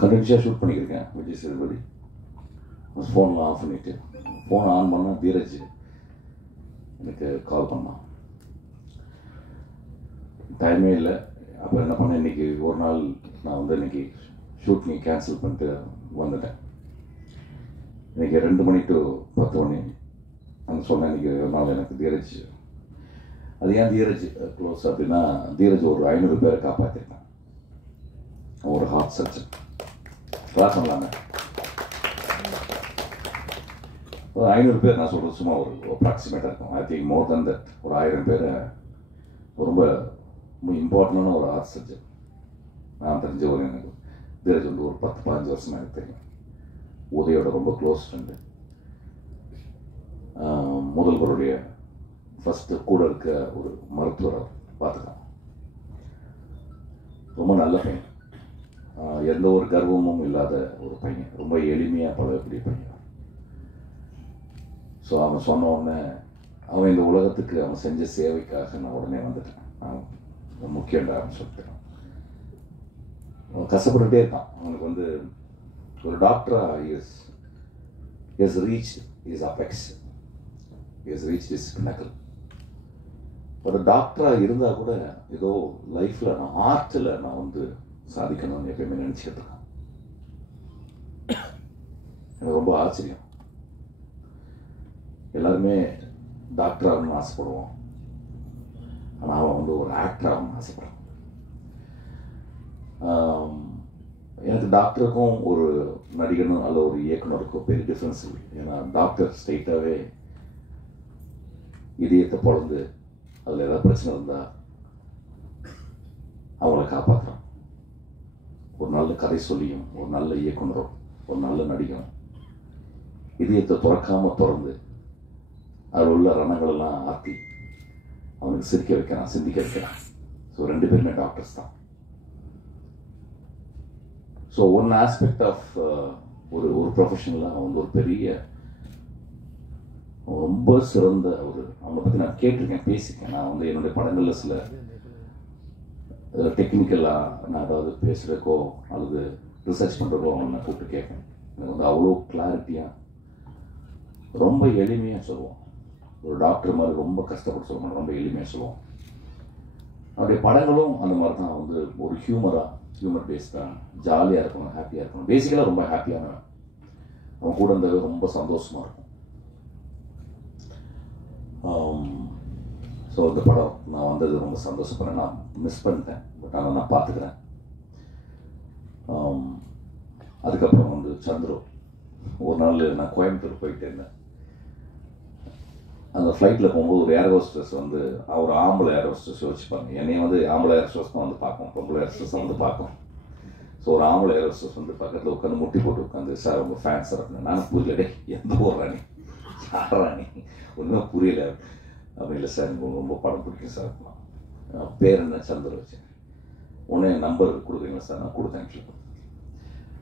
கண்டினியூஸாக ஷூட் பண்ணியிருக்கேன் விஜய் சேதுபதி. ஃபோன்லாம் ஆஃப் பண்ணிவிட்டு ஃபோன் ஆன் பண்ணால் தீரஜ் எனக்கு கால் பண்ணான். டைமே இல்லை. அப்போ என்ன பண்ணேன், இன்றைக்கி ஒரு நாள் நான் வந்து இன்றைக்கி ஷூட்டிங் கேன்சல் பண்ணிட்டு வந்துட்டேன். இன்றைக்கி 2 மணி டு 10 மணி நான் சொன்னேன். இன்றைக்கி ஒரு நாள் எனக்கு தீரஜ், அது ஏன் தீரஜ் க்ளோஸ் அப்படின்னா, தீரஜ் ஒரு 500 பேரை காப்பாற்றிருக்கேன். ஒரு ஹார்ட் சர்ஜன் சொல்லாங்க. ஒரு 500 பேர் நான் சொல்கிறது சும்மா ஒரு அப்ராக்சிமேட்டாக இருக்கும். I think more then that. ஒரு 1000 பேரை ரொம்ப இம்பார்ட்டண்டான ஒரு ஹார்ட் சர்ஜன் நான் தெரிஞ்ச ஒரு எனக்கு தீரஜ் வந்து ஒரு 10-15 வருஷம் எனக்கு தெரியும். உதயோட ரொம்ப க்ளோஸ் ஃப்ரெண்டு. முதல்வருடைய ஃபஸ்ட்டு கூட இருக்க ஒரு மருத்துவரை பார்த்துக்கலாம். ரொம்ப நல்ல பையன், எந்த ஒரு கர்வமும் இல்லாத ஒரு பையன், ரொம்ப எளிமையாக பழகக்கூடிய பையன். ஸோ அவன் சொன்ன உடனே, அவன் இந்த உலகத்துக்கு அவன் செஞ்ச சேவைக்காக நான் உடனே வந்துட்டேன். அவன் முக்கியண்டான்னு சொல்லிட்டு அவன் கஷ்டப்பட்டுகிட்டே இருக்கான். அவனுக்கு வந்து ஒரு டாக்டராக is reach is apex, is reach is பின்னக்கல். ஒரு டாக்டராக இருந்தால் கூட ஏதோ லைஃப்பில் நான் ஆர்ட்டில் நான் வந்து சாதிக்கணும்னு எப்பயுமே நினச்சிக்கிட்டு இருக்கேன். எனக்கு ரொம்ப ஆச்சரியம். எல்லாருமே டாக்டர் ஆகணும்னு ஆசைப்படுவோம், ஆனால் அவன் வந்து ஒரு ஆக்டர் ஆகணும்னு ஆசைப்படுறான். எனக்கு டாக்டருக்கும் ஒரு நடிகனும் அல்ல ஒரு இயக்குனருக்கும் பெரிய டிஃப்ரென்ஸ் இல்லை. ஏன்னா டாக்டர் ஸ்ட்ரைட்டாகவே இதயத்தை பொழந்து அதில் ஏதாவது பிரச்சனை இருந்தால் அவங்கள காப்பாற்றுறான். ஒரு நல்ல கதை சொல்லியும், ஒரு நல்ல இயக்குனரும், ஒரு நல்ல நடிகனும் இதயத்தை திறக்காமல் திறந்து அதில் உள்ள ரணங்களெல்லாம் ஆற்றி அவனுக்கு சிரிக்க வைக்கிறான், சிந்திக்க வைக்கிறான். ஸோ 2 பேருமே டாக்டர்ஸ் தான். ஸோ ஒன் ஆஸ்பெக்ட் ஆஃப் ஒரு ப்ரொஃபஷனில் அவன் வந்து ஒரு பெரிய ரொம்ப சிறந்த அவனை பற்றி நான் கேட்டிருக்கேன், பேசியிருக்கேன். நான் வந்து என்னுடைய படங்களில் சில டெக்னிக்கலாக நான் ஏதாவது பேசுகிறக்கோ அல்லது ரிசர்ச் பண்ணுறக்கோ அவனை கூப்பிட்டு கேட்பேன். எனக்கு வந்து அவ்வளோ கிளாரிட்டியாக ரொம்ப எளிமையாக சொல்லுவோம். ஒரு டாக்டர் மாதிரி ரொம்ப கஷ்டப்பட்டு சொல்ல மாட்டோம், ரொம்ப எளிமையாக சொல்லுவோம். அவருடைய படங்களும் அந்த மாதிரி தான். வந்து ஒரு ஹியூமர் பேஸ்டாக ஜாலியாக இருக்கணும், ஹாப்பியாக இருக்கணும். பேசிக்கலாக ரொம்ப ஹாப்பியான அவன் கூட இருந்தது ரொம்ப சந்தோஷமாக இருக்கும். ஸோ இந்த படம் நான் வந்தது ரொம்ப சந்தோஷப்படுறேன். நான் மிஸ் பண்ணிட்டேன், பட் ஆனால் நான் பார்த்துக்கிறேன். அதுக்கப்புறம் வந்து சந்துரு, ஒரு நாள் நான் கோயம்புத்தூர் போயிட்டு இருந்தேன். அந்த ஃப்ளைட்டில் போகும்போது ஒரு ஏர் ஹோஸ்டர்ஸ் வந்து அவர் ஆம்பளை ஏர் ஹோஸ்டர்ஸ் வச்சுப்பாங்க. என்னையும் வந்து ஆம்பளை ஏர் ஹோஸ்டர்ஸ் தான் வந்து பார்ப்போம், பொம்பளை ஏர் ஹோஸ்டர்ஸ் வந்து பார்ப்போம். ஸோ ஒரு ஆம்பளை ஏர் ஹோஸ்டர்ஸ் வந்து பக்கத்தில் உட்காந்து முட்டி போட்டு உட்காந்து, சார் உங்கள் ஃபேன்ஸ் சார் அப்படின்னு. நானும் புரியல, டே எந்த ஊர் ராணி சார் ராணி ஒன்றும் புரியல அப்படின்னு. இல்லை சார் எனக்கு ரொம்ப படம் பிடிக்கும் சார். பேர் என்ன, சந்திர வச்சேன். உடனே நம்பர் கொடுக்குறீங்களா சார்? நான் கொடுத்தேன். ஆக்சுவலி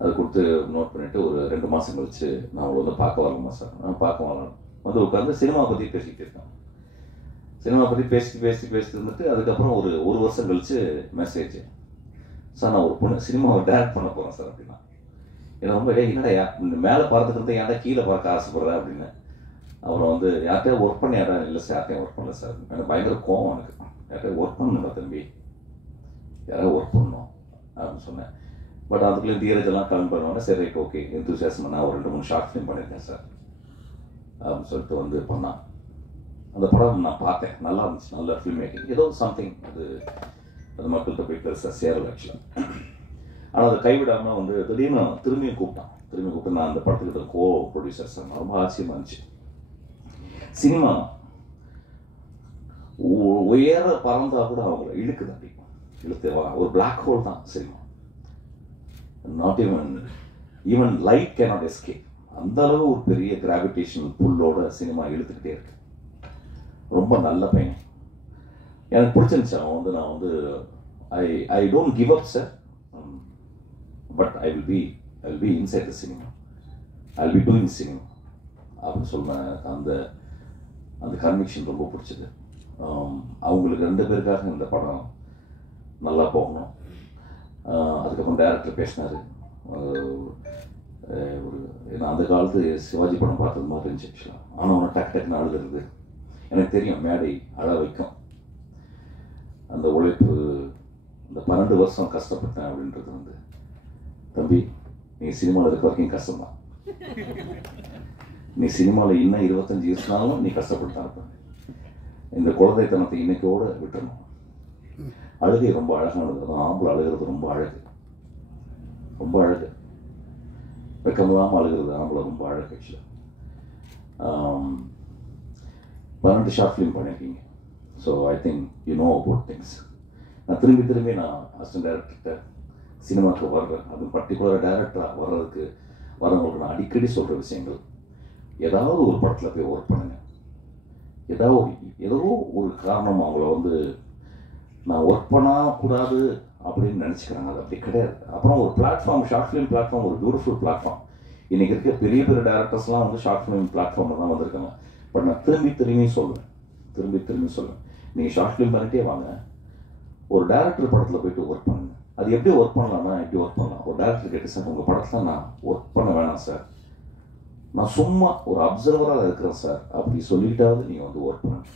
அது கொடுத்து நோட் பண்ணிவிட்டு ஒரு 2 மாதம் கழிச்சு நான் அவளை வந்து பார்க்க வரலாமா சார்? நான் பார்க்க வரலாம். வந்து உட்காந்து சினிமா பற்றி பேசிக்கிட்டு இருக்கேன். சினிமா பற்றி பேசிட்டு இருந்துட்டு அதுக்கப்புறம் ஒரு வருஷம் கழிச்சு மெசேஜ், சார் நான் ஒரு பொண்ணு சினிமாவை டேரக்ட் பண்ண போகிறேன் சார் அப்படின்னா. எனக்கு ரொம்ப என்னடா மேலே பார்த்துட்டு இருந்தால் ஏன்டா கீழே பார்க்க ஆசைப்படுறேன் அப்படின்னு. அப்புறம் வந்து யார்கிட்டயும் ஒர்க் பண்ண யாரும் இல்லை சார், யார்ட்டையும் ஒர்க் பண்ணல சார். எனக்கு பயங்கர கோவம். எனக்கு யார்கிட்டயும் ஒர்க் பண்ணணும்டா தம்பி, யாராவது ஒர்க் பண்ணணும் அப்படின்னு சொன்னேன். பட் அதுக்குள்ளே தீரஜ் எல்லாம் கிளம்பி பண்ணுவாங்க. சரி ரைட் ஓகே, எந்தூசியாசம் நான் ஒரு 2-3 ஷார்ட் ஃபிலிம் பண்ணியிருக்கேன் சார் அப்படின்னு சொல்லிட்டு வந்து பண்ணான். அந்த படம் நான் பார்த்தேன், நல்லா இருந்துச்சு, நல்ல ஃபில்ம் மேக்கிங், ஏதோ சம்திங். அது மக்கள்கிட்ட போய் பெருசாக சேரல ஆக்சுவலாக. ஆனால் அதை கைவிடாமல் வந்து திடீர்னு திரும்பியும் கூப்பிட்டு நான் அந்த படத்துக்கிட்ட கோ ப்ரொடியூசர் சார். ரொம்ப ஆச்சரியமாக இருந்துச்சு. சினிமா உயர பறந்தா கூட அவங்கள இழுக்குது, அப்படி இழுத்து ஒரு பிளாக் ஹோல் தான் cinema. Not even light cannot escape. அந்த அளவு ஒரு பெரிய கிராவிடேஷனல் புல்லோட சினிமா இழுத்துக்கிட்டே இருக்கு. ரொம்ப நல்ல பையன், எனக்கு பிடிச்சிருந்துச்சு. அவன் வந்து நான் வந்து I don't give up sir, but I will be inside the cinema, I will be doing cinema அப்படின்னு சொன்ன அந்த கன்விக்ஷன் ரொம்ப பிடிச்சது. அவங்களுக்கு 2 பேருக்காக இந்த படம் நல்லா போகணும். அதுக்கப்புறம் டைரக்டர் பேசினார், ஒரு ஏன்னா அந்த காலத்து சிவாஜி படம் பார்த்தது மாதிரி இருந்துச்சு ஆக்சுவலாக. ஆனால் அவனை டக்கு டக்குன்னு அழுகிறது எனக்கு தெரியும். மேடை அழ வைக்கும். அந்த உழைப்பு, இந்த 12 வருஷம் கஷ்டப்பட்டேன் அப்படின்றது வந்து, தம்பி நீ சினிமாவில் இருக்க வரைக்கும் கஷ்டம்தான். நீ சினிமாவில் இன்னும் 25 வருஷம்னாலும் நீ கஷ்டப்பட்டு இருப்ப. இந்த குழந்தைத்தனத்தை இன்னைக்கோடு விட்டுறணும். அழுகை ரொம்ப அழகானது. அதான் ஆம்பளை அழுகிறது ரொம்ப அழகு, ரொம்ப அழகு. வெக்கமில்லாமல் அழுகிறது ஆம்பளை ரொம்ப அழகு. ஆக்சுவலாக 12 ஷார்ட் ஃபிலிம் பண்ணியிருக்கீங்க. So I think you know about things. நான் திரும்பி நான் அசிஸ்டன்ட் டைரக்டர்கிட்ட சினிமாவுக்கு வர்றேன். அது பர்டிகுலராக டைரக்டராக வர்றதுக்கு வரவங்களுக்கு நான் அடிக்கடி சொல்கிற விஷயங்கள், ஏதாவது ஒரு படத்தில் போய் ஒர்க் பண்ணுங்க. ஏதோ ஒரு காரணம் அவங்கள வந்து நான் ஒர்க் பண்ணக்கூடாது அப்படின்னு நினச்சிக்கிறாங்க. அது அப்படி கிடையாது. அப்புறம் ஒரு பிளாட்ஃபார்ம், ஷார்ட் ஃபிலிம் பிளாட்ஃபார்ம் ஒரு பியூட்டிஃபுல் பிளாட்ஃபார்ம். இன்றைக்கி இருக்க பெரிய பெரிய டேரக்டர்ஸ்லாம் வந்து ஷார்ட் ஃபிலிம் பிளாட்ஃபார்மில் தான் வந்திருக்காங்க. பட் நான் திரும்பி சொல்லுவேன், நீங்கள் ஷார்ட் ஃபிலிம் பண்ணிட்டே வாங்க. ஒரு டேரக்டர் படத்தில் போய்ட்டு ஒர்க் பண்ணுங்க. அது எப்படி ஒர்க் பண்ணலாம்னா, எப்படி ஒர்க் பண்ணலாம். ஒரு டேரக்டர் கேட்டு, சார் உங்கள் படத்தில் நான் ஒர்க் பண்ண வேணாம் சார், நான் சும்மா ஒரு அப்சர்வராக இருக்கிறேன் சார் அப்படி சொல்லிட்டாவது நீங்கள் வந்து ஒர்க் பண்ணுங்க.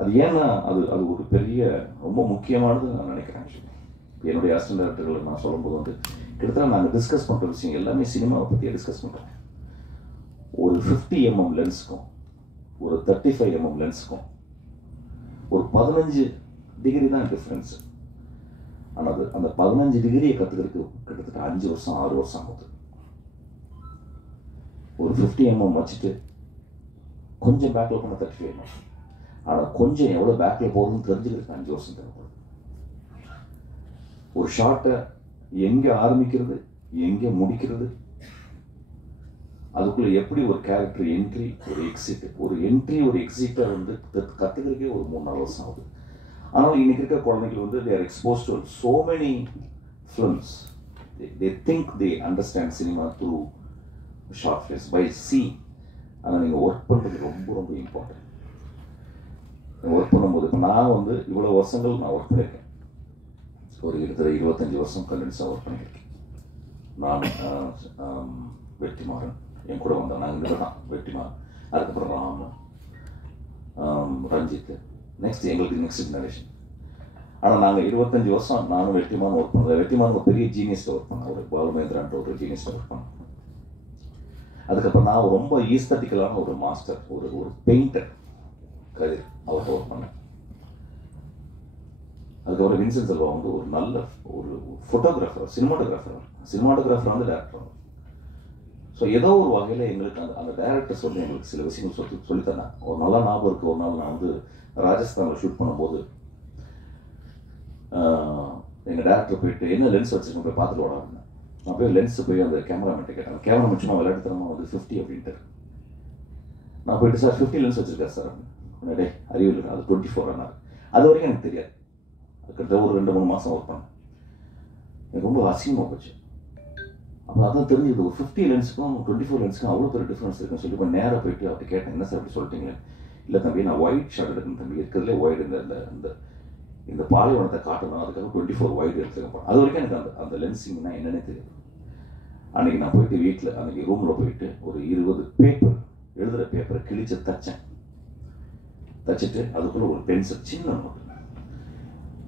அது ஏன்னா அது ஒரு பெரிய ரொம்ப முக்கியமானது நான் நினைக்கிறேன். என்னுடைய அசிஸ்டன்ட் டைரக்டர்களை நான் சொல்லும்போது வந்து கிட்டத்தட்ட நாங்கள் டிஸ்கஸ் பண்ணுற விஷயம் எல்லாமே சினிமாவை பற்றியே டிஸ்கஸ் பண்ணுறோம். ஒரு 50 mm லென்ஸுக்கும் ஒரு 35 mm லென்ஸுக்கும் ஒரு 15 டிகிரி தான் டிஃப்ரென்ஸு. ஆனால் அது அந்த 15 டிகிரியை கற்றுக்கிறதுக்கு கிட்டத்தட்ட 5 வருஷம் 6 வருஷம் ஆகுது. ஒரு 50 mm வச்சுட்டு கொஞ்சம் பேக்கில் பண்ண 35 mm, ஆனால் கொஞ்சம் எவ்வளோ பேக்கில் போகுதுன்னு தெரிஞ்சுக்கிறதுக்கு 5 வருஷம் தேவைப்படுது. ஒரு ஷார்ட்டை எங்கே ஆரம்பிக்கிறது, எங்கே முடிக்கிறது, அதுக்குள்ளே எப்படி ஒரு கேரக்டர் என்ட்ரி, ஒரு எக்ஸிட், ஒரு எக்ஸிட்டை வந்து கற்றுக்கிறதுக்கே ஒரு 3-4 வருஷம் ஆகுது. ஆனால் இன்னைக்கு இருக்க குழந்தைகள் வந்து they are exposed to so many films. They think they understand cinema through short films by seeing. ஆனால் நீங்கள் ஒர்க் பண்ணுறது ரொம்ப ரொம்ப இம்பார்ட்டன்ட். ஒர்க் பண்ணும்போது இப்போ நான் வந்து இவ்வளோ வருஷங்கள் நான் ஒர்க் பண்ணியிருக்கேன். ஒரு கிட்டத்தட்ட 25 வருஷம் கண்டினியூஸாக ஒர்க் பண்ணியிருக்கேன். நான் வெற்றிமாறன் என் கூட வந்தேன். நாங்கள் இங்கே தான் வெற்றிமாறன், அதுக்கப்புறம் ராமன், ரஞ்சித், எங்களுக்கு நெக்ஸ்ட் ஜெனரேஷன். ஆனால் நாங்கள் 25 வருஷம் நானும் வெற்றிமாறன் ஒர்க் பண்ணுறேன். வெற்றிமாறன் ஒரு பெரிய ஜீனியஸில் ஒர்க் பண்ணேன், ஒரு பாலுமேந்திரான்ற ஒரு ஜீனியஸில் ஒர்க் பண்ணேன். அதுக்கப்புறம் நான் ரொம்ப ஈஸ்தட்டிக்கலான ஒரு மாஸ்டர், ஒரு பெயிண்டர் கதிர், அவர்கிட்ட ஒர்க் பண்ணேன். அதுக்கப்புறம் வின்சென்ட் செல்வா வந்து ஒரு நல்ல ஒரு ஃபோட்டோகிராஃபர், சினிமாட்டோகிராஃபர் வந்து டேரக்டர். ஸோ ஏதோ ஒரு வகையில் எங்களுக்கு அந்த டேரக்டர்ஸ் வந்து எங்களுக்கு சில விஷயங்கள் சொல்லித்தரேன். ஒரு நல்லா ஞாபகம் இருக்குது. ஒரு நாள் நான் வந்து ராஜஸ்தானில் ஷூட் பண்ணும்போது எங்கள் டேரக்டர் போயிட்டு என்ன லென்ஸ் வச்சுருக்கேன் போய் பார்த்துட்டு விடாருந்தேன். நான் போய் லென்ஸு போய் அந்த கேமராமேன்ட்ட கேட்டேன். கேமராமேன் சும்மா விளையாட்டுத்தனமாக வந்து 50 அப்படின்ட்டு. நான் போயிட்டு சார் 50 லென்ஸ் வச்சுருக்கேன் சார் அப்படின்னு. டே அறிவு இல்லை, அது 24 ஆனார். அது வரைக்கும் எனக்கு தெரியாது. கிட்ட ஒரு 2-3 மாதம் ஒர்க் பண்ணேன். எனக்கு ரொம்ப அசிங்கமாக போச்சு. அப்போ அதான் தெரிஞ்சுது ஒரு 50 லென்ஸுக்கும் 24 லென்ஸுக்கும் அவ்வளோ பெரிய டிஃப்ரென்ஸ் இருக்குன்னு சொல்லி இப்போ நேராக போயிட்டு அப்படி கேட்டேன், என்ன சார் அப்படி சொல்லிட்டீங்களே. இல்லை தம்பி, நான் ஒயிட் ஷார்ட் எடுக்கணும் தம்பி, இருக்கிறதுலே ஒயிட் இந்த பாலைவனத்தை காட்டணும், அதுக்காக 24 ஒயிட் எடுத்துக்கப்போம். அது வரைக்கும் எனக்கு அந்த லென்ஸிங்னா என்னன்னே தெரியாது. அன்றைக்கி நான் போயிட்டு வீட்டில் அன்றைக்கி ரூமில் போயிட்டு ஒரு 20 பேப்பர், எழுதுகிற பேப்பரை கிழிச்சு தச்சுட்டு அதுக்குள்ளே ஒரு பென்சில் சின்ன நோட்டு.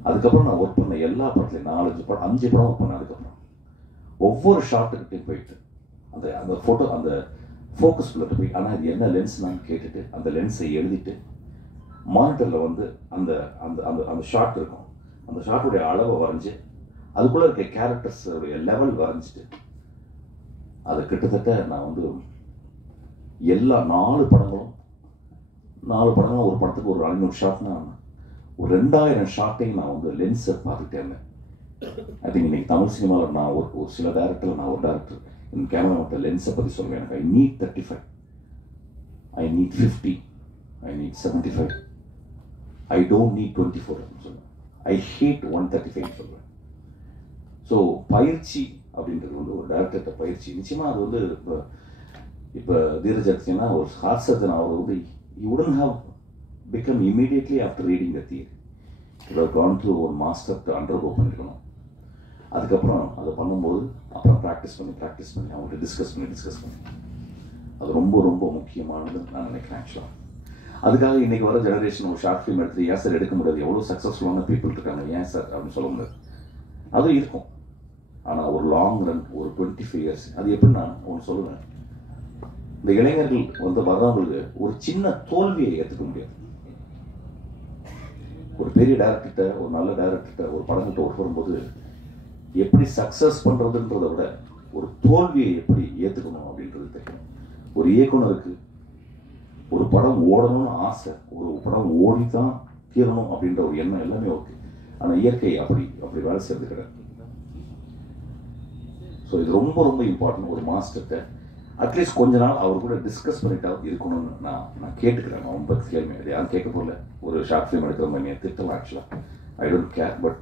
அதுக்கப்புறம் நான் ஒர்க் பண்ண எல்லா படத்துலையும் 4-5 படம் 5 படம் ஒர்க் பண்ணேன். அதுக்கப்புறம் ஒவ்வொரு ஷார்ட்டுக்கிட்டையும் போயிட்டு அந்த ஃபோட்டோ அந்த ஃபோக்கஸ் பிள்ளைட்டு போய், ஆனால் இது என்ன லென்ஸ் நான் கேட்டுட்டு அந்த லென்ஸை எழுதிட்டு மானிட்டரில் வந்து அந்த அந்த அந்த அந்த ஷார்ட் இருக்கும், அந்த ஷார்ட்டுடைய அளவை வரைஞ்சி அதுக்குள்ளே இருக்க கேரக்டர்ஸுடைய லெவல் வரைஞ்சிட்டு அதை கிட்டத்தட்ட நான் வந்து எல்லா 4 படங்களும் ஒரு படத்துக்கு ஒரு 500 ஷார்ட்னா ஒரு 2000 ஷார்ட்டையும் நான் வந்து லென்ஸை பார்த்துட்டே இருந்தேன். ஐ திங்க் இன்னைக்கு தமிழ் சினிமாவில் நான் ஒரு சில டேரக்டர், நான் ஒரு டேரக்டர் என் கேமரா மட்டும் லென்ஸை பற்றி சொல்லுவேன். எனக்கு I need 35, I need 50, I need 75, I don't need 24 அப்படின்னு சொல்லுவேன். ஐ ஹேட் 135 சொல்லுவேன். ஸோ பயிற்சி அப்படின்றது வந்து ஒரு டேரக்டர்கிட்ட பயிற்சி நிச்சயமாக அது வந்து இப்போ தீரஜ் எடுத்தீங்கன்னா ஒரு ஹார்ட் சர்ஜன் அவர் வந்து he wouldn't have become immediately after reading the theory. He would have gone through one master to undergo பண்ணிருக்கணும். அதுக்கப்புறம் அதை பண்ணும்போது அப்புறம் ப்ராக்டிஸ் பண்ணி அவங்கள்ட்ட டிஸ்கஸ் பண்ணி அது ரொம்ப ரொம்ப முக்கியமானது நான் நினைக்கிறேன் ஆக்சுவலாக. அதுக்காக இன்றைக்கி வர ஜெனரேஷன் ஒரு ஷார்ட் ஃபிலிம் எடுத்து ஏன் சார் எடுக்க முடியாது, எவ்வளோ சக்ஸஸ்ஃபுல்லான பீப்புள் இருக்காங்க ஏன் சார் அப்படின்னு சொல்ல முடியாது. அதுவும் இருக்கும். ஆனால் ஒரு லாங் ரன் ஒரு 25 இயர்ஸ் அது எப்படின்னா ஒன்று சொல்லுவேன், இந்த இளைஞர்கள் வர்றவங்களுக்கு ஒரு சின்ன தோல்வியை ஏற்றுக்க முடியாது. ஒரு பெரிய டைரக்டர்கிட்ட ஒரு நல்ல டைரக்டர்கிட்ட ஒரு படங்கிட்ட ஒர்க் வரும்போது எப்படி சக்ஸஸ் பண்ணுறதுன்றதை விட ஒரு தோல்வியை எப்படி ஏற்றுக்கணும் அப்படின்றது தெரியும். ஒரு இயக்குனருக்கு ஒரு படம் ஓடணும்னு ஆசை, ஒரு படம் ஓடி தான் தீரணும் அப்படின்ற ஒரு எண்ணம் எல்லாமே ஓகே. ஆனால் இயற்கை அப்படி வேலை செய்யறது கிடையாது. ஸோ இது ரொம்ப ரொம்ப இம்பார்ட்டன்ட். ஒரு மாஸ்டர்கிட்ட அட்லீஸ்ட் கொஞ்ச நாள் அவர் கூட டிஸ்கஸ் பண்ணிட்டா இருக்கணும்னு நான் கேட்டுக்கிறேன். நான் ரொம்ப கேள்வி அது யாரும் கேட்க போகல. ஒரு ஷார்ட் ஃபிலிம் எடுக்கிற மாதிரி திட்டலாம் ஆக்சுவலாக. I don't care, but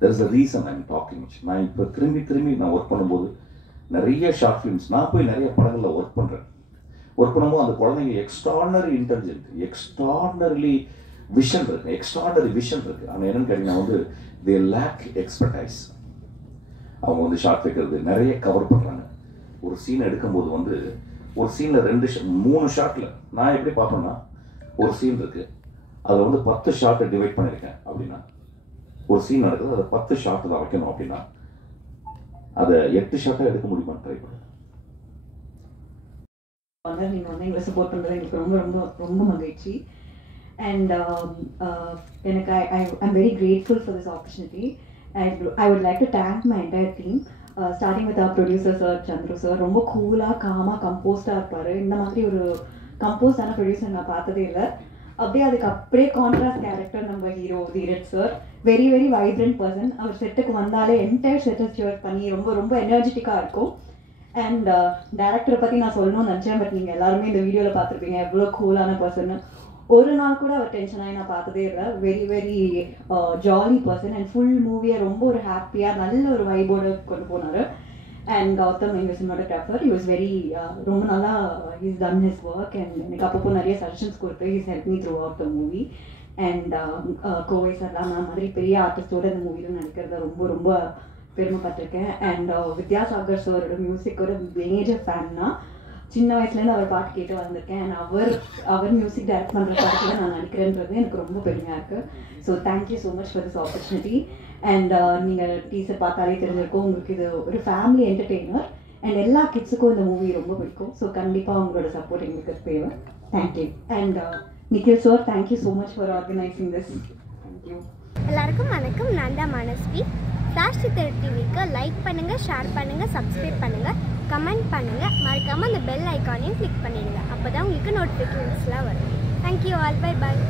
there is a reason I'm talking. நான் இப்போ திரும்பி நான் ஒர்க் பண்ணும்போது நிறைய ஷார்ட் ஃபிலிம்ஸ் நான் போய் நிறைய படங்களில் ஒர்க் பண்ணும்போது அந்த குழந்தைங்க எக்ஸ்ட்ராடனரி இன்டெலிஜென்ட், எக்ஸ்ட்ராடனரி விஷன் இருக்குது. ஆனால் என்னன்னு கேட்டிங்கன்னா தே லேக் எக்ஸ்பர்டைஸ். அவங்க ஷார்ட் வைக்கிறது நிறைய கவர் பண்ணுறாங்க. ஒரு சீன் எடுக்கும்போது ஒரு சீனில் 3 ஷாட்டில் நான் எப்படி பார்ப்பேன்னா, ஒரு சீன் இருக்குது அதில் 10 ஷாட்டை டிவைட் பண்ணியிருக்கேன் அப்படின்னா, ஒரு சீன் நடக்குது அதை 10 ஷாட்டு தான் வைக்கணும் அப்படின்னா அதை 8 ஷாட்டாக எடுக்க முடியுமான்னு ட்ரை பண்ணுறேன். நீங்கள் எங்களை சப்போர்ட் பண்ணுறது எங்களுக்கு ரொம்ப ரொம்ப ரொம்ப மகிழ்ச்சி. அண்ட் எனக்கு I'm very grateful for this opportunity. And I would like to thank my entire team, starting with producer sir Chandru sir. ரொம்ப கூலாக காமாக கம்போஸ்டாக இருப்பார். இந்த மாதிரி ஒரு கம்போஸ்டான ப்ரொடியூசர் நான் பார்த்ததே இல்லை. அப்படியே கான்ட்ராஸ்ட் கேரக்டர் நம்ம hero Dheeraj sir. Very very vibrant person. அவர் செட்டுக்கு வந்தாலே என்டையர் செட்டை சேர் பண்ணி ரொம்ப ரொம்ப எனர்ஜெட்டிக்காக இருக்கும். அண்ட் டேரக்டரை பற்றி நான் சொல்லணும்னு நினச்சேன், பட் நீங்கள் எல்லாருமே இந்த வீடியோவில் பார்த்துருப்பீங்க எவ்வளோ கூலான பர்சன். ஒரு நாள் கூட அவர் டென்ஷனாகி நான் பார்த்ததே இல்லை. Very very jolly person. And full மூவியை ரொம்ப ஒரு ஹாப்பியாக நல்ல ஒரு வைபோடு கொண்டு போனார். அண்ட் கௌதம் எங்கள் சினிமாட்டோகிராஃபர், he was very ரொம்ப நல்லா he's done his work. And எனக்கு அப்பப்போ நிறைய சஜஷன்ஸ் கொடுத்து he's helped me throughout the movie. And Kovai சார்லாம் நான் மாதிரி பெரிய ஆர்டிஸ்டோட இந்த மூவியில் நடிக்கிறத ரொம்ப ரொம்ப பெருமைப்பட்டிருக்கேன். அண்ட் வித்யாசாகர் சாரோட மியூசிக்கோட மேஜர் ஃபேன்னா சின்ன வயசுலேருந்து அவர் பாட்டு கேட்டு வந்திருக்கேன். அண்ட் அவர் மியூசிக் டைரக்ட் பண்ணுற பாட்டுல நான் நடிக்கிறேன்றது எனக்கு ரொம்ப பெருமையாக இருக்குது. So thank you so much for this opportunity. And நீங்கள் டீசர் பார்த்தாலே தெரிஞ்சிருக்கும், உங்களுக்கு இது ஒரு ஃபேமிலி என்டர்டெய்னர். அண்ட் எல்லா கிட்ஸுக்கும் இந்த மூவி ரொம்ப பிடிக்கும். ஸோ கண்டிப்பாக உங்களோட சப்போர்ட் எங்களுக்கு தேவை. Thank you. And Nikhil sir, thank you so much for organising this. Thank you. எல்லாருக்கும் வணக்கம். நான் தான் மனஸ்வி. ஃப்ளாஷ் சித்திரை டிவிக்கு லைக் பண்ணுங்கள், ஷேர் பண்ணுங்கள், சப்ஸ்கிரைப் பண்ணுங்கள், கமெண்ட் பண்ணுங்கள். மறக்காமல் அந்த பெல் ஐக்கானையும் கிளிக் பண்ணிடுங்க. அப்போ தான் உங்களுக்கு நோட்டிஃபிகேஷன்ஸ்லாம் வரும். Thank you all. Bye bye.